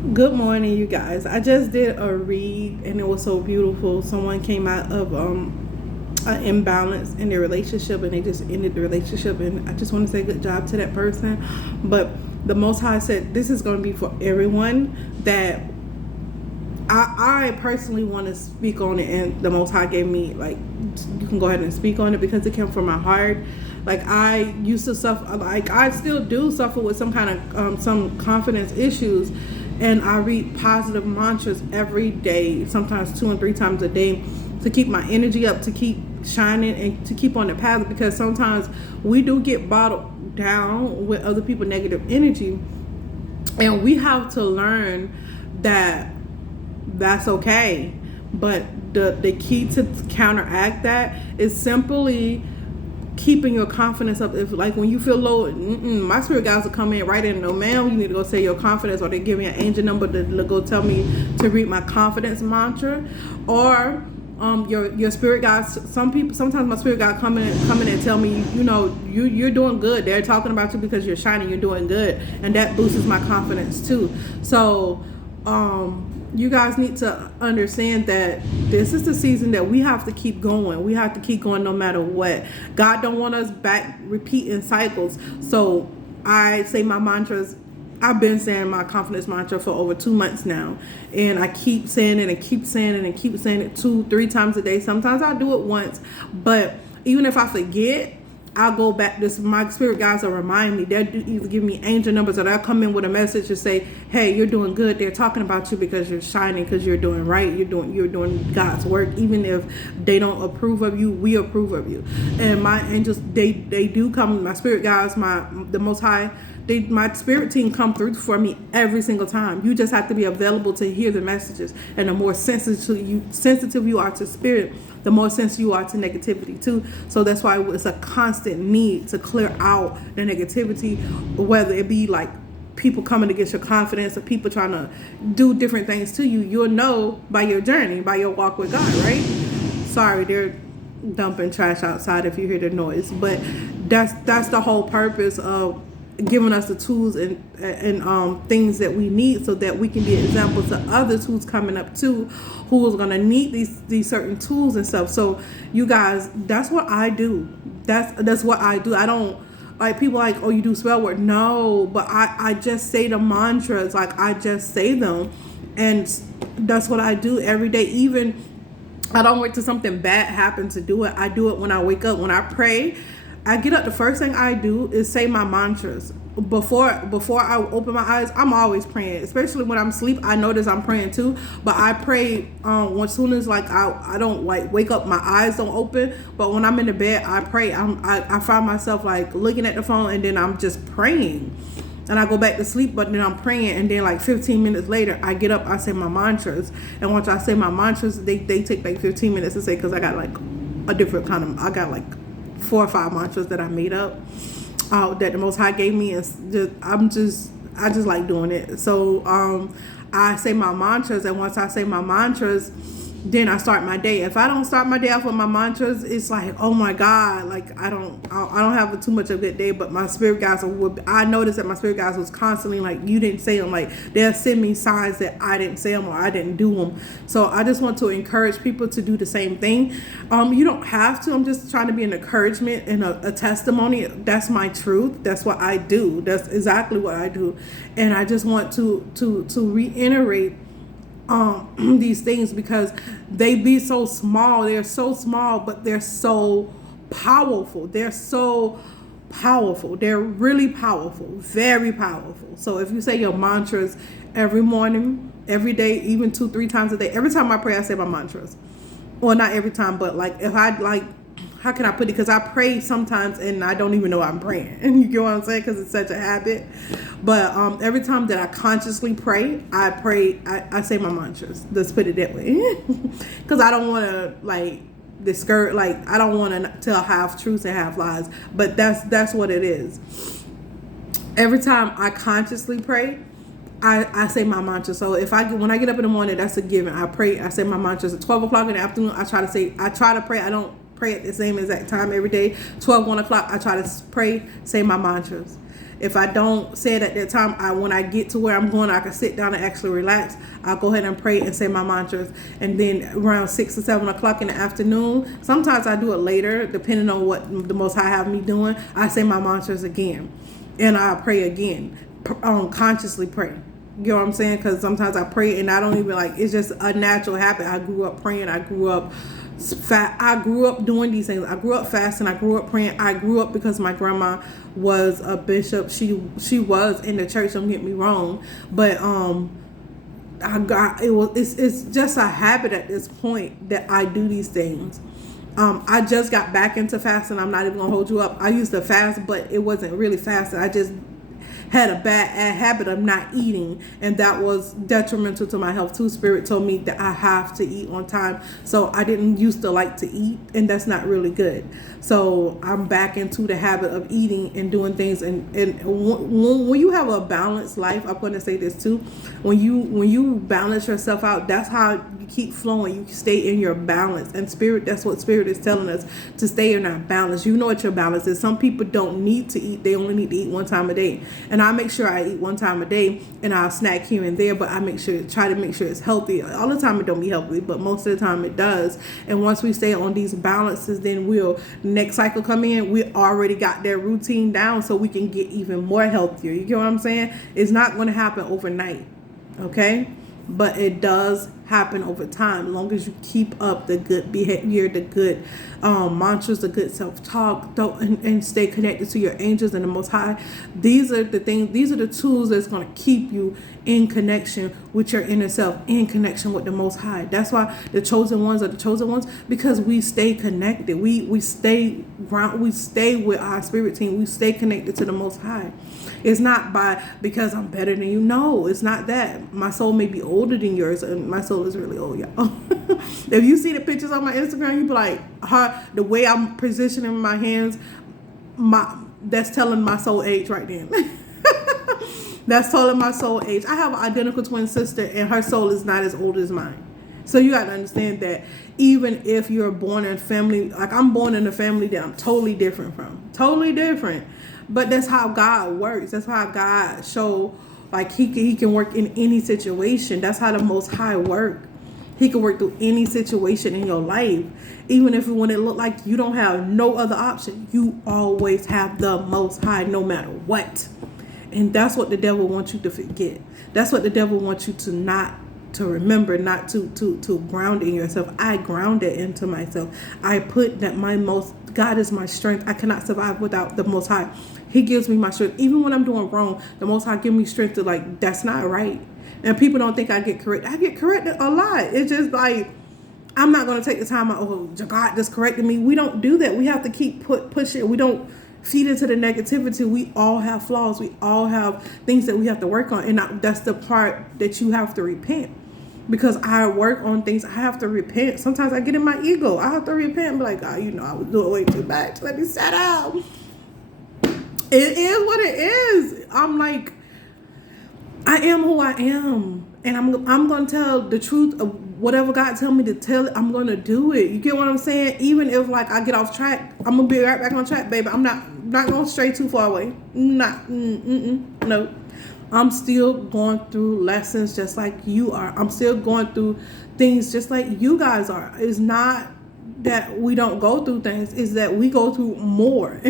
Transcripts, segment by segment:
Good morning, you guys. I just did a read and it was so beautiful. Someone came out of an imbalance in their relationship and they just ended the relationship. And I just want to say good job to that person. But the Most High said this is going to be for everyone that I personally want to speak on it, and the Most High gave me like you can go ahead and speak on it because it came from my heart. Like I used to suffer, like I still do suffer with some kind of some confidence issues, and I read positive mantras every day, sometimes 2 and 3 times a day, to keep my energy up, to keep shining, and to keep on the path because sometimes we do get bottled down with other people negative energy, and we have to learn that that's okay. But the key to counteract that is simply keeping your confidence up. If like when you feel low, my spirit guys will come in right in. No, ma'am, you need to go say your confidence, or they give me an angel number to go tell me to read my confidence mantra, or your spirit guys. Sometimes my spirit guy come in and tell me, you're doing good. They're talking about you because you're shining. You're doing good, and that boosts my confidence too. So you guys need to understand that this is the season that we have to keep going. We have to keep going no matter what. God don't want us back repeating cycles. So I say my mantras. I've been saying my confidence mantra for over 2 months now, and I keep saying it and keep saying it and keep saying it 2-3 times a day. Sometimes I do it once, but even if I forget, I'll go back. My spirit guides will remind me. They'll either give me angel numbers, or they'll come in with a message and say, "Hey, you're doing good. They're talking about you because you're shining, because you're doing right. You're doing God's work. Even if they don't approve of you, we approve of you." And my angels, they do come. My spirit guides, the Most High. My spirit team come through for me every single time. You just have to be available to hear the messages. And the more sensitive you are to spirit, the more sensitive you are to negativity too. So that's why it's a constant need to clear out the negativity, whether it be like people coming against your confidence or people trying to do different things to you. You'll know by your journey, by your walk with God, right? Sorry, they're dumping trash outside if you hear the noise, but that's the whole purpose of giving us the tools and things that we need, so that we can be examples to others who's coming up too, who's gonna need these certain tools and stuff. So you guys, that's what I do. That's what I do. I don't like people like, oh, you do spell work. No, but I just say the mantras. Like I just say them, and that's what I do every day. Even I don't wait till something bad happens to do it. I do it when I wake up. When I pray, I get up, the first thing I do is say my mantras. Before I open my eyes, I'm always praying. Especially when I'm asleep, I notice I'm praying too. But I pray as soon as like I don't like wake up, my eyes don't open. But when I'm in the bed, I pray. I find myself like looking at the phone, and then I'm just praying. And I go back to sleep, but then I'm praying, and then like 15 minutes later, I get up, I say my mantras. And once I say my mantras, they take like 15 minutes to say, because I got like a different kind of, I got like 4 or 5 mantras that I made up that the Most High gave me, and I just like doing it. So I say my mantras, and once I say my mantras, then I start my day. If I don't start my day off with my mantras, it's like, oh my God, like I don't have too much of a good day. But my spirit guides I noticed that my spirit guides was constantly like, you didn't say them. Like they'll send me signs that I didn't say them or I didn't do them. So I just want to encourage people to do the same thing. You don't have to. I'm just trying to be an encouragement and a testimony. That's my truth. That's what I do. That's exactly what I do. And I just want to reiterate these things, because they be so small. They're so small, but they're so powerful. They're so powerful. They're really powerful, very powerful. So if you say your mantras every morning, every day, even 2-3 times a day, every time I pray, I say my mantras. Well, not every time, but like if I like, how can I put it? Because I pray sometimes and I don't even know I'm praying. And you get what I'm saying? Because it's such a habit. But every time that I consciously pray, I say my mantras. Let's put it that way. Because I don't want to like discourage, like I don't want to tell half truths and half lies. But that's what it is. Every time I consciously pray, I say my mantra. So when I get up in the morning, that's a given. I pray. I say my mantras at 12 o'clock in the afternoon. I try to pray. I don't pray at the same exact time every day. 12, 1 o'clock, I try to pray, say my mantras. If I don't say it at that time, when I get to where I'm going, I can sit down and actually relax. I'll go ahead and pray and say my mantras. And then around 6 or 7 o'clock in the afternoon, sometimes I do it later, depending on what the Most High have me doing. I say my mantras again, and I pray again, consciously pray. You know what I'm saying? Because sometimes I pray and I don't even it's just a natural habit. I grew up praying. I grew up doing these things. I grew up fasting. I grew up praying. I grew up because my grandma was a bishop. She was in the church. Don't get me wrong, but it's just a habit at this point that I do these things. I just got back into fasting. I'm not even gonna hold you up. I used to fast, but it wasn't really fasting. I just had a bad habit of not eating, and that was detrimental to my health too. Spirit told me that I have to eat on time, so I didn't used to like to eat, and that's not really good. So I'm back into the habit of eating and doing things, and when you have a balanced life, I'm going to say this too, when you balance yourself out, that's how you keep flowing. You stay in your balance, and Spirit, that's what Spirit is telling us, to stay in our balance. You know what your balance is. Some people don't need to eat, they only need to eat one time a day, and I make sure I eat one time a day, and I'll snack here and there, but I try to make sure it's healthy. All the time it don't be healthy, but most of the time it does. And once we stay on these balances, then next cycle come in, we already got their routine down, so we can get even more healthier. You get what I'm saying? It's not going to happen overnight, okay? But it does happen over time, as long as you keep up the good behavior, the good mantras, the good self-talk, and stay connected to your angels and the Most High. These are the things, these are the tools that's going to keep you in connection with your inner self, in connection with the Most High. That's why the chosen ones are the chosen ones, because we stay connected. We stay with our spirit team. We stay connected to the Most High. It's not because I'm better than you. No, it's not that. My soul may be older than yours, and my soul is really old, y'all. If you see the pictures on my Instagram, you be like, the way I'm positioning my hands, that's telling my soul age right then. That's telling my soul age. I have an identical twin sister, and her soul is not as old as mine. So you got to understand that even if you're born in family, like I'm born in a family that I'm totally different from. Totally different. But that's how God works. That's how God show, like he can work in any situation. That's how the Most High work. He can work through any situation in your life. Even if when it look like you don't have no other option, you always have the Most High no matter what. And that's what the devil wants you to forget. That's what the devil wants you to remember, not to ground in yourself. I ground it into myself. I put that God is my strength. I cannot survive without the Most High. He gives me my strength. Even when I'm doing wrong, the Most High give me strength to that's not right. And people don't think I get corrected. I get corrected a lot. It's just I'm not going to take the time out, God just corrected me. We don't do that. We have to keep pushing. We don't feed into the negativity. We all have flaws. We all have things that we have to work on. And that's the part that you have to repent. Because I work on things, I have to repent. Sometimes I get in my ego. I have to repent and be like, I was doing way too much. Let me set out. It is what it is. I'm like, I am who I am. And I'm going to tell the truth of whatever God tell me to tell. I'm going to do it. You get what I'm saying? Even if I get off track, I'm going to be right back on track, baby. I'm not going to stray too far away. No. I'm still going through lessons just like you are. I'm still going through things just like you guys are. It's not that we don't go through things. It's that we go through more.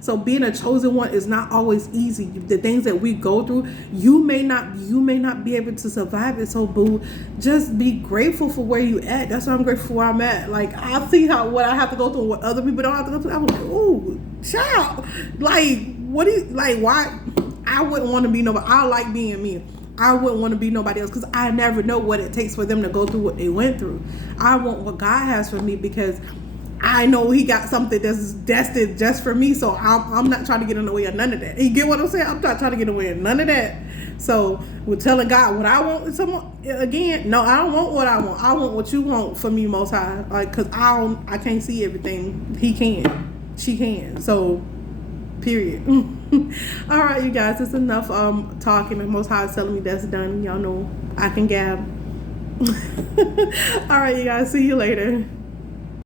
So being a chosen one is not always easy. The things that we go through, you may not be able to survive it. So boo, just be grateful for where you at. That's why I'm grateful for where I'm at. I see what I have to go through, what other people don't have to go through. I'm like, ooh, child. Why? I wouldn't want to be nobody. I like being me. I wouldn't want to be nobody else, because I never know what it takes for them to go through what they went through. I want what God has for me, because I know he got something that's destined just for me. So I'm not trying to get in the way of none of that. You get what I'm saying? I'm not trying to get in the way of none of that. So we're telling God what I want. Again, no, I don't want what I want. I want what you want for me, Most High. Because I can't see everything. He can. She can. So, period. All right, you guys, it's enough talking. The Most High is telling me that's done. Y'all know I can gab. All right, you guys, see you later.